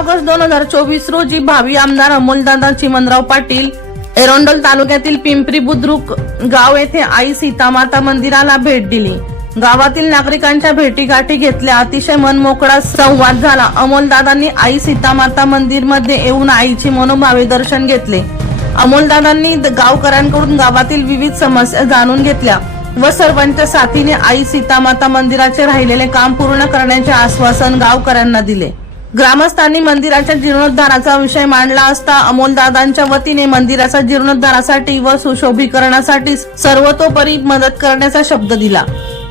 August दोन हजार चोवीस रोजी भावी आमदार अमोलदादा चिमनराव पाटील एरोंडल तालुक्यातील पिंपरी बुद्रुक गाव येथे आई सीतामाता मंदिराला भेट दिली. गावातील नागरिकांच्या भेटीगाठी घेतल्या अतिशय मनमोकळा संवाद झाला. अमोलदादांनी आई सीतामाता मंदिरमध्ये येऊन आईची मनोभावे दर्शन घेतले. अमोलदादांनी गावकऱ्यांकडून गावातील विविध समस्या जाणून घेतल्या व सर्वांच्या साथीने आई सीतामाता मंदिराचे राहिलेले काम पूर्ण करण्याचे आश्वासन गावकऱ्यांना दिले. ग्रामस्थांनी मंदिराच्या जीर्णोद्धाराचा विषय मांडला असता अमोलदादांच्या वतीने मंदिराच्या जीर्णोद्धारासाठी व सुशोभीकरणासाठी सर्वतोपरी मदत करण्याचा शब्द दिला.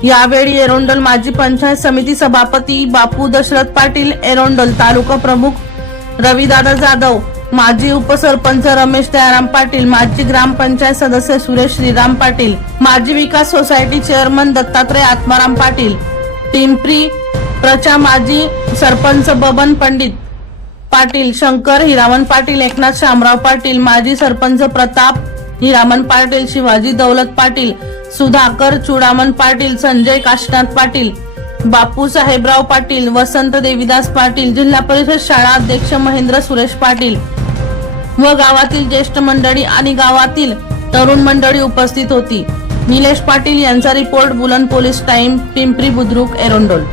यावेळी एरोंडल माजी पंचायत समिती सभापती बापू दशरथ पाटील एरोंडल तालुका प्रमुख रविदादा जाधव माजी उपसरपंच रमेश दयाराम पाटील माजी ग्रामपंचायत सदस्य सुरेश श्रीराम पाटील माजी विकास सोसायटी चेअरमन दत्तात्रय आत्माराम पाटील पिंपरी प्रचा माजी सरपंच बबन पंडित पाटील शंकर हिरामन पाटील एकनाथ शामराव पाटील माजी सरपंच प्रताप हिरामन पाटील शिवाजी दौलत पाटील सुधाकर चुडामन पाटील संजय काशीनाथ पाटील बापू साहेबराव पाटील वसंत देवीदास पाटील जिल्हा परिषद शाळा अध्यक्ष महेंद्र सुरेश पाटील व गावातील ज्येष्ठ मंडळी आणि गावातील तरुण मंडळी उपस्थित होती. निलेश पाटील यांचा report Buland police time Pimpri Budruk Erandol.